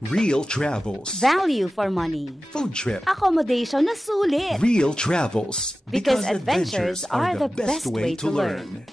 Real Travels. Value for money. Food trip. Accommodation na sulit. Real Travels. Because adventures are the best way to learn.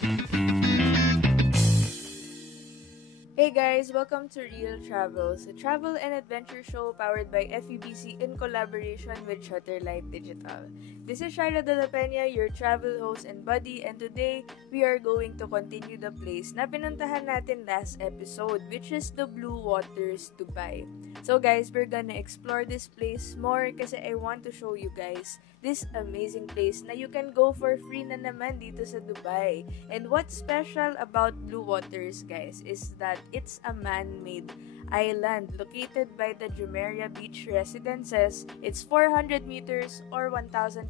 Hey guys, welcome to Real Travels, a travel and adventure show powered by FEBC in collaboration with Shutterlight Digital. This is Shaira De La Peña, your travel host and buddy, and today we are going to continue the place na pinuntahan natin last episode, which is the Blue Waters, Dubai. So guys, we're gonna explore this place more kasi I want to show you guys this amazing place na you can go for free na naman dito sa Dubai. And what's special about Blue Waters, guys, is that it's a man-made island located by the Jumeirah Beach Residences. It's 400 meters or 1,300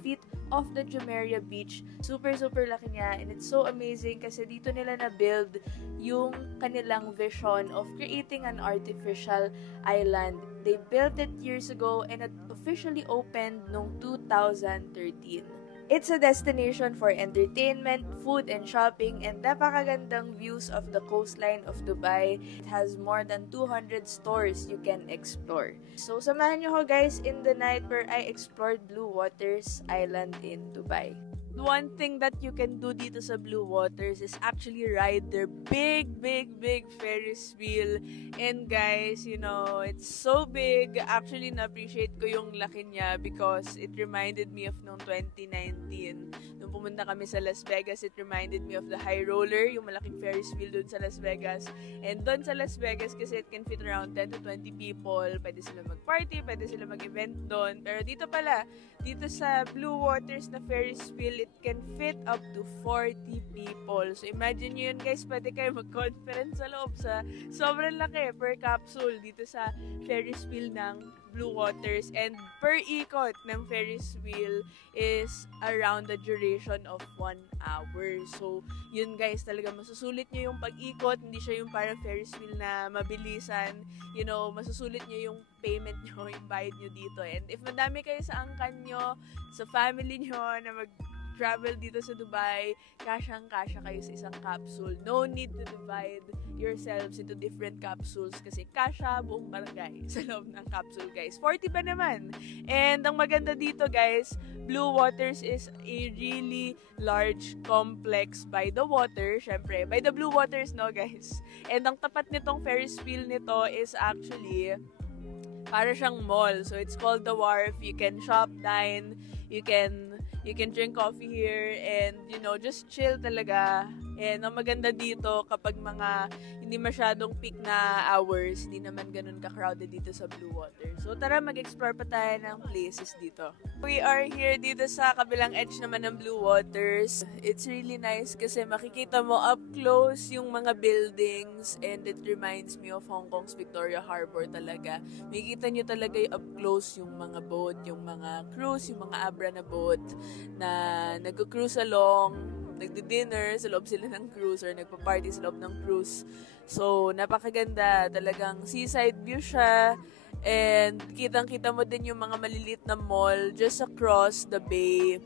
feet off the Jumeirah Beach. Super laki niya, and it's so amazing kasi dito nila na-build yung kanilang vision of creating an artificial island. They built it years ago and it officially opened noong 2013. It's a destination for entertainment, food, and shopping, and napakagandang views of the coastline of Dubai. It has more than 200 stores you can explore. So, samahan nyo ko guys in the night where I explored Blue Waters Island in Dubai. One thing that you can do dito sa Blue Waters is actually ride their big Ferris wheel. And guys, you know, it's so big. Actually, na-appreciate ko yung laki niya because it reminded me of noong 2019. Nung pumunta kami sa Las Vegas, it reminded me of the High Roller, yung malaking Ferris wheel doon sa Las Vegas. And doon sa Las Vegas, kasi it can fit around 10 to 20 people. Pwede sila mag-party, pwede sila mag-event doon. Pero dito pala, dito sa Blue Waters na Ferris wheel, it can fit up to 40 people. So, imagine nyo yun, guys. Pwede kayo mag-conference sa loob sa sobrang laki per capsule dito sa Ferris wheel ng Blue Waters. And per ikot ng Ferris wheel is around the duration of 1 hour. So, yun, guys. Talaga masusulit nyo yung pag-ikot. Hindi siya yung parang Ferris wheel na mabilisan. You know, masusulit nyo yung payment nyo, yung bayad nyo dito. And if madami kayo sa angkan nyo, sa family nyo na travel dito sa Dubai, kasyang-kasya kayo sa isang capsule. No need to divide yourselves into different capsules kasi kasya buong barangay sa loob ng capsule, guys. 40 pa naman. And ang maganda dito, guys, Blue Waters is a really large complex by the water. Syempre, by the Blue Waters, no, guys? And ang tapat nitong Ferris wheel nito is actually para siyang mall. So, it's called The Wharf. You can shop, dine, you can drink coffee here, and you know, just chill talaga. And ang maganda dito kapag mga hindi masyadong peak na hours, hindi naman ganun ka-crowded dito sa Blue Water. So tara, mag-explore pa tayo ng places dito. We are here dito sa kabilang edge naman ng Blue Waters. It's really nice kasi makikita mo up close yung mga buildings, and it reminds me of Hong Kong's Victoria Harbor talaga. Makikita nyo talaga yung up close yung mga boat, yung mga cruise, yung mga Abra na boat na nag-cruise along, nagdi-dinner sa loob sila ng cruise or nagpa-party sa loob ng cruise. So, napakaganda. Talagang seaside view siya. And kitang-kita mo din yung mga maliliit na mall just across the bay.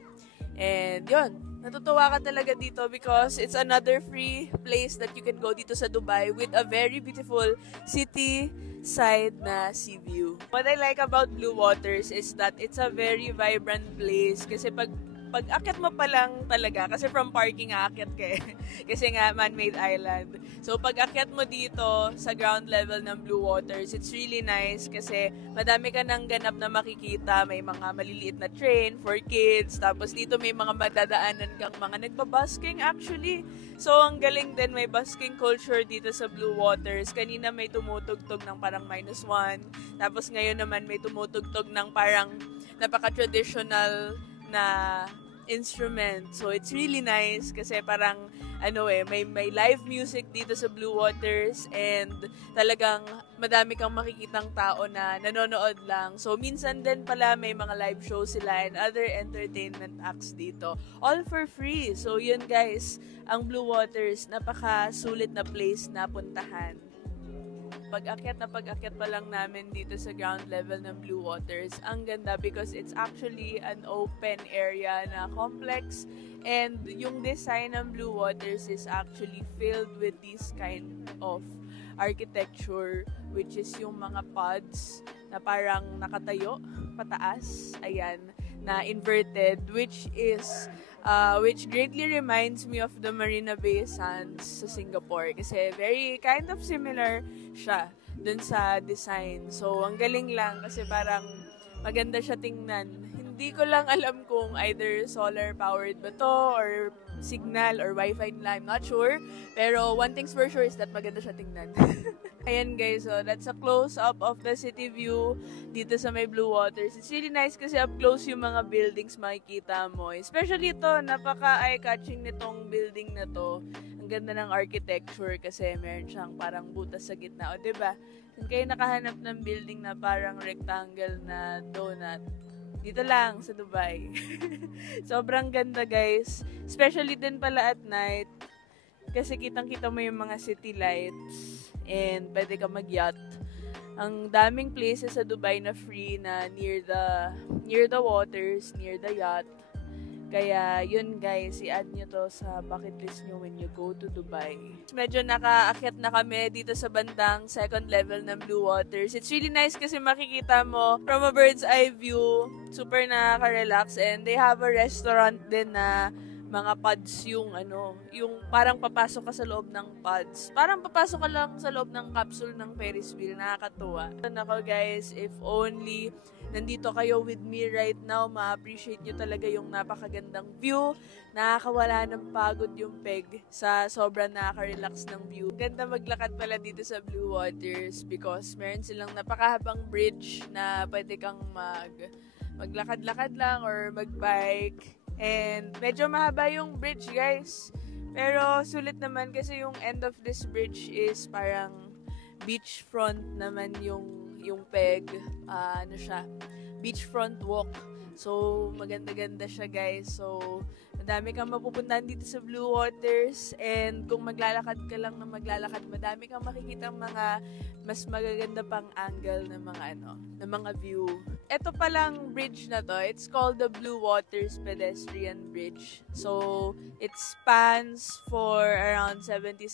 And yun, natutuwa ka talaga dito because it's another free place that you can go dito sa Dubai with a very beautiful city side na sea view. What I like about Blue Waters is that it's a very vibrant place kasi pag akyat mo pa lang talaga, kasi from parking aakyat ka eh. Kasi nga, man-made island. So, pag akyat mo dito sa ground level ng Blue Waters, it's really nice kasi madami ka nang ganap na makikita. May mga maliliit na train for kids. Tapos dito may mga madadaanan kang mga nagpa-busking actually. So, ang galing din, may busking culture dito sa Blue Waters. Kanina may tumutugtog ng parang -1. Tapos ngayon naman may tumutugtog ng parang napaka-traditional na instrument. So, it's really nice kasi parang, may live music dito sa Blue Waters, and talagang madami kang makikitang tao na nanonood lang. So, minsan din pala may mga live shows sila and other entertainment acts dito. All for free. So, yun guys, ang Blue Waters, napaka-sulit na place na puntahan. Pag-akyat pa lang namin dito sa ground level ng Blue Waters, ang ganda because it's actually an open area na complex, and yung design ng Blue Waters is actually filled with these kind of architecture, which is yung mga pods na parang nakatayo, pataas, ayan, na inverted, which greatly reminds me of the Marina Bay Sands sa Singapore. Kasi very kind of similar siya dun sa design. So, ang galing lang kasi parang maganda siya tingnan. Hindi ko lang alam kung either solar-powered ba to or signal or wifi nila. I'm not sure. Pero one thing's for sure is that maganda siya tingnan. Ayan guys, so that's a close-up of the city view dito sa may Blue Waters. It's really nice kasi up close yung mga buildings makikita mo. Especially ito, napaka-eye-catching nitong building na to. Ang ganda ng architecture kasi meron siyang parang butas sa gitna. O diba? Saan kayo nakahanap ng building na parang rectangle na donut? Dito lang sa Dubai. Sobrang ganda guys. Especially din pala at night. Kasi kitang-kita mo yung mga city lights. And pwede ka mag-yacht. Ang daming places sa Dubai na free na near the waters, near the yacht. Kaya yun guys, i-add nyo to sa bucket list nyo when you go to Dubai. Medyo nakaakyat na kami dito sa bandang second level ng Blue Waters. It's really nice kasi makikita mo from a bird's eye view. Super nakaka-relax and they have a restaurant din na mga pods yung parang papasok ka sa loob ng pods. Parang papasok ka lang sa loob ng capsule ng Ferris wheel. Nakakatuwa. Nako guys, if only nandito kayo with me right now, ma-appreciate nyo talaga yung napakagandang view. Nakakawala ng pagod yung peg sa sobrang nakaka-relax ng view. Ganda maglakad pala dito sa Blue Waters because meron silang napakahabang bridge na pwede kang maglakad-lakad lang or magbike. And medyo mahaba yung bridge guys. Pero sulit naman kasi yung end of this bridge is parang beachfront naman yung peg. Beachfront walk. So maganda-ganda siya guys. So madami kang mapupuntahan dito sa Blue Waters. And kung maglalakad ka lang na maglalakad, madami kang makikita mga mas magaganda pang angle ng mga view. Ito palang bridge na to, it's called the Blue Waters Pedestrian Bridge. So, it spans for around 77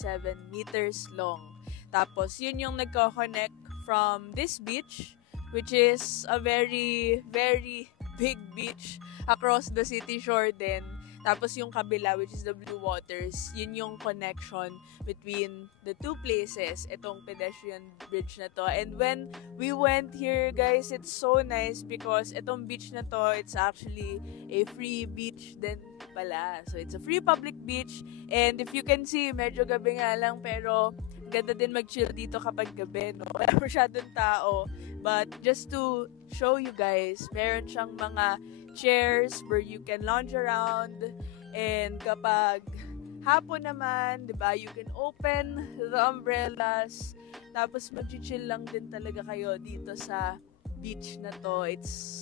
meters long. Tapos, yun yung nagko-connect from this beach, which is a very, very big beach across the city shore din. Tapos yung kabila, which is the Blue Waters, yun yung connection between the two places, itong pedestrian bridge na to. And when we went here, guys, it's so nice because itong beach na to, it's actually a free beach din pala. So, it's a free public beach. And if you can see, medyo gabi nga lang, pero ganda din mag-chill dito kapag gabi, no? Wala masyadong tao. But just to show you guys, meron siyang mga chairs where you can lounge around, and kapag hapon naman, 'di ba, you can open the umbrellas, tapos mag-chill lang din talaga kayo dito sa beach na to. It's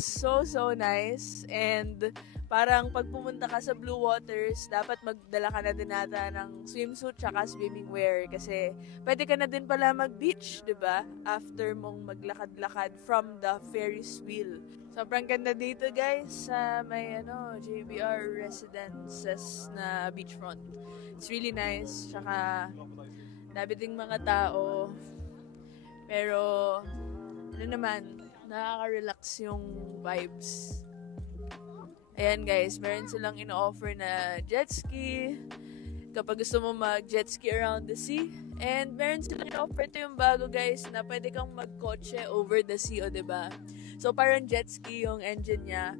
so nice. And parang pag pumunta ka sa Blue Waters, dapat magdala ka na din nata ng swimsuit tsaka swimming wear kasi pwede ka na din pala mag-beach, 'di ba? After mong maglakad-lakad from the Ferris wheel. Sobrang ganda dito guys sa may JBR Residences na beachfront. It's really nice. Tsaka dami ding mga tao. Pero nakaka-relax yung vibes. Ayan guys, meron silang ino-offer na jet ski kapag gusto mo mag-jet ski around the sea. And meron silang ino-offer, ito yung bago guys, na pwede kang mag-kotse over the sea, o diba? So parang jet ski yung engine niya,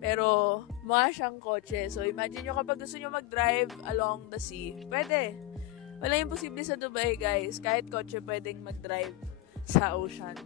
pero mukha siyang kotse. So imagine nyo kapag gusto nyo mag-drive along the sea, pwede. Wala imposible sa Dubai guys, kahit kotse pwedeng mag-drive sa ocean.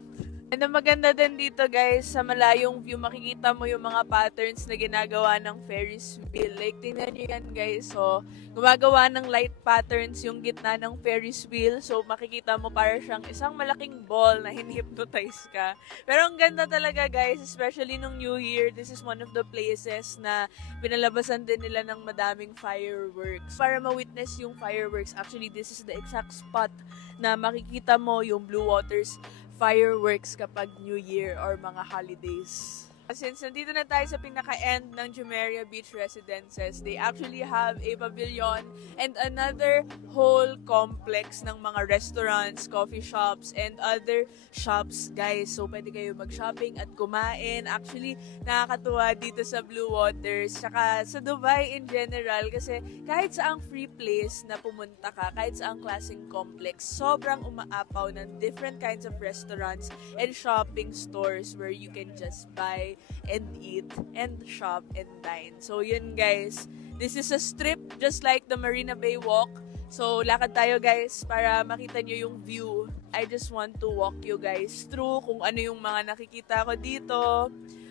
And ang maganda din dito guys, sa malayong view, makikita mo yung mga patterns na ginagawa ng Ferris wheel. Like, tingnan nyo yan guys. So, gumagawa ng light patterns yung gitna ng Ferris wheel. So, makikita mo para siyang isang malaking ball na hin-hypnotize ka. Pero ang ganda talaga guys, especially nung New Year. This is one of the places na pinalabasan din nila ng madaming fireworks. Para ma-witness yung fireworks, actually this is the exact spot na makikita mo yung Blue Waters fireworks kapag New Year or mga holidays. Since nandito na tayo sa pinaka-end ng Jumeirah Beach Residences, they actually have a pavilion and another whole complex ng mga restaurants, coffee shops, and other shops, guys. So, pwede kayo mag-shopping at kumain. Actually, nakakatuwa dito sa Blue Waters, tsaka sa Dubai in general, kasi kahit saang free place na pumunta ka, kahit saang klaseng complex, sobrang umaapaw ng different kinds of restaurants and shopping stores where you can just buy and eat and shop and dine. So yun guys, this is a strip just like the Marina Bay Walk. So lakad tayo guys para makita nyo yung view. I just want to walk you guys through kung ano yung mga nakikita ko dito.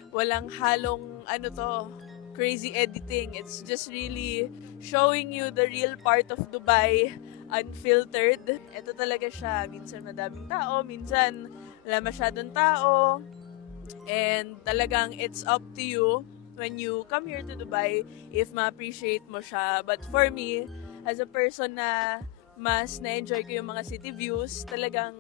Walang halong crazy editing. It's just really showing you the real part of Dubai, unfiltered. Ito talaga siya. Minsan madaming tao, minsan wala masyadong tao. And talagang it's up to you when you come here to Dubai if ma-appreciate mo siya. But for me, as a person na mas na-enjoy ko yung mga city views, talagang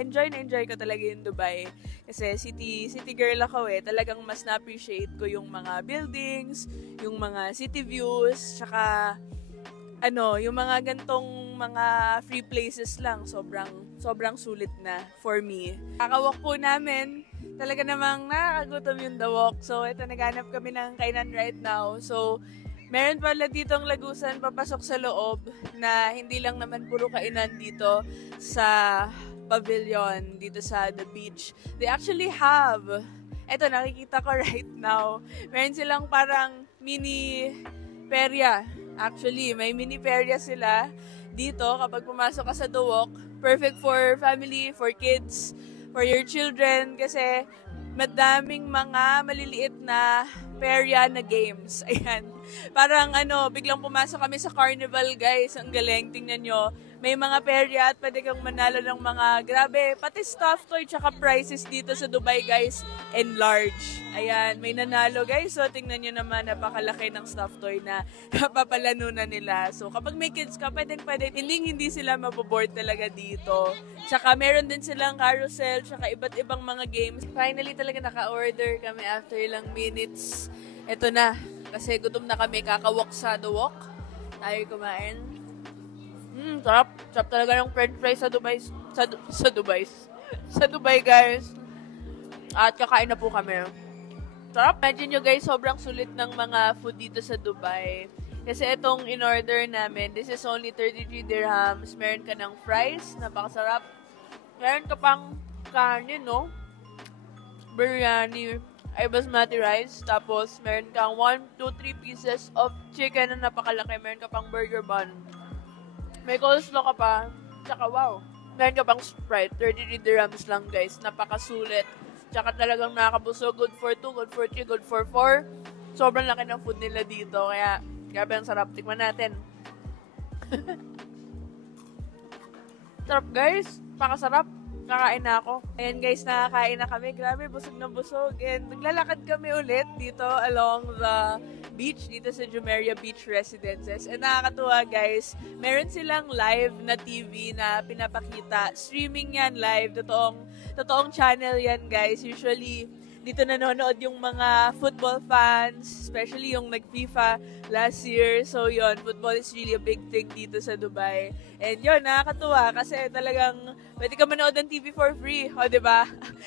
enjoy ko talaga yung Dubai. Kasi city girl ako talagang mas na-appreciate ko yung mga buildings, yung mga city views, tsaka yung mga gantong mga free places lang, sobrang sulit na for me. Kakawalk po namin, talaga namang nakakagutom yung The Walk. So, ito, naghanap kami ng kainan right now. So, meron pala ditong lagusan papasok sa loob na hindi lang naman puro kainan dito sa pavilion, dito sa the beach. They actually have, ito, nakikita ko right now, meron silang parang mini perya. Actually, may mini perya sila dito kapag pumasok ka sa The Walk. Perfect for family, for kids, for your children, kasi madaming mga maliliit na perya na games. Ayan. Parang biglang pumasok kami sa carnival, guys. Ang galing, tingnan nyo. May mga perya at pwede kang manalo ng mga grabe, pati stuffed toy tsaka prizes dito sa Dubai, guys, and large. Ayan, may nanalo, guys. So, tingnan nyo naman, napakalaki ng stuffed toy na napapalano na nila. So, kapag may kids ka, pwede, hindi sila maboboard talaga dito. Tsaka, meron din silang carousel, tsaka iba't ibang mga games. Finally, talaga naka-order kami after ilang minutes. Ito na, kasi gutom na kami, kakawalk sa The Walk. Tayo kumain. Sarap. Sarap talaga ng french fries sa Dubai. Sa Dubai, guys. At kakain na po kami. Sarap. Imagine nyo, guys, sobrang sulit ng mga food dito sa Dubai. Kasi itong in-order namin, this is only 33 dirhams. Meron ka ng fries, napakasarap. Meron ka pang kanin, no? Biryani, ay basmati rice. Tapos, meron kang 1, 2, 3 pieces of chicken na napakalaki. Meron ka pang burger bun. May coleslaw ka pa. Tsaka wow. Meron ka pang Sprite. 33 dirhams lang, guys. Napakasulit. Tsaka talagang nakakabusog. Good for 2, good for 3, good for 4. Sobrang laki ng food nila dito. Kaya, grabe ang sarap. Tikman natin. Sarap, guys. Pakasarap. Kakain na ako. Ayan guys, nakakain na kami. Grabe, busog na busog. And naglalakad kami ulit dito along the beach, dito sa Jumeirah Beach Residences. And nakakatuwa guys, meron silang live na TV na pinapakita. Streaming yan live. Totoong channel yan guys. Usually, dito nanonood yung mga football fans, especially yung nag-FIFA last year. So yun, football is really a big thing dito sa Dubai. And yun, nakakatuwa kasi talagang pwede ka manood ng TV for free. O, diba?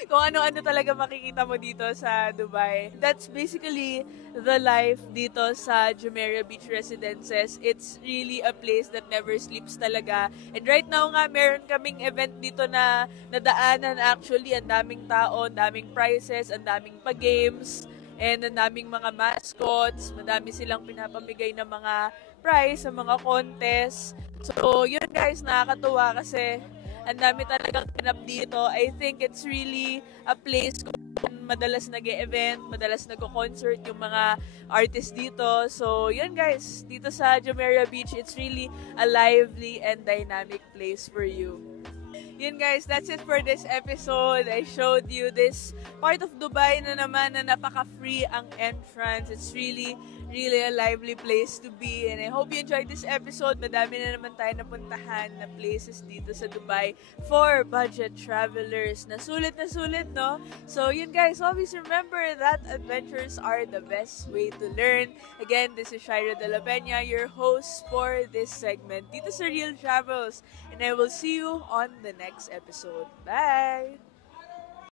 Kung ano-ano talaga makikita mo dito sa Dubai. That's basically the life dito sa Jumeirah Beach Residences. It's really a place that never sleeps talaga. And right now nga, meron kaming event dito na nadaanan actually. Ang daming tao, ang daming prizes, ang daming pa-games, and ang daming mga mascots. Madami silang pinapamigay ng mga prize sa mga contest. So, yun guys, nakakatuwa kasi ang dami talagang ganap dito. I think it's really a place kung madalas nag-e-event, madalas nag-concert yung mga artists dito. So, yun guys, dito sa Jumeirah Beach, it's really a lively and dynamic place for you. Yun guys, that's it for this episode. I showed you this part of Dubai na naman na napaka-free ang entrance. It's really a lively place to be. And I hope you enjoyed this episode. Madami na naman tayo napuntahan na places dito sa Dubai for budget travelers. Na sulit, no? So yun guys, always remember that adventures are the best way to learn. Again, this is Shaira De La Peña, your host for this segment dito sa Real Travels. And I will see you on the next episode. Bye!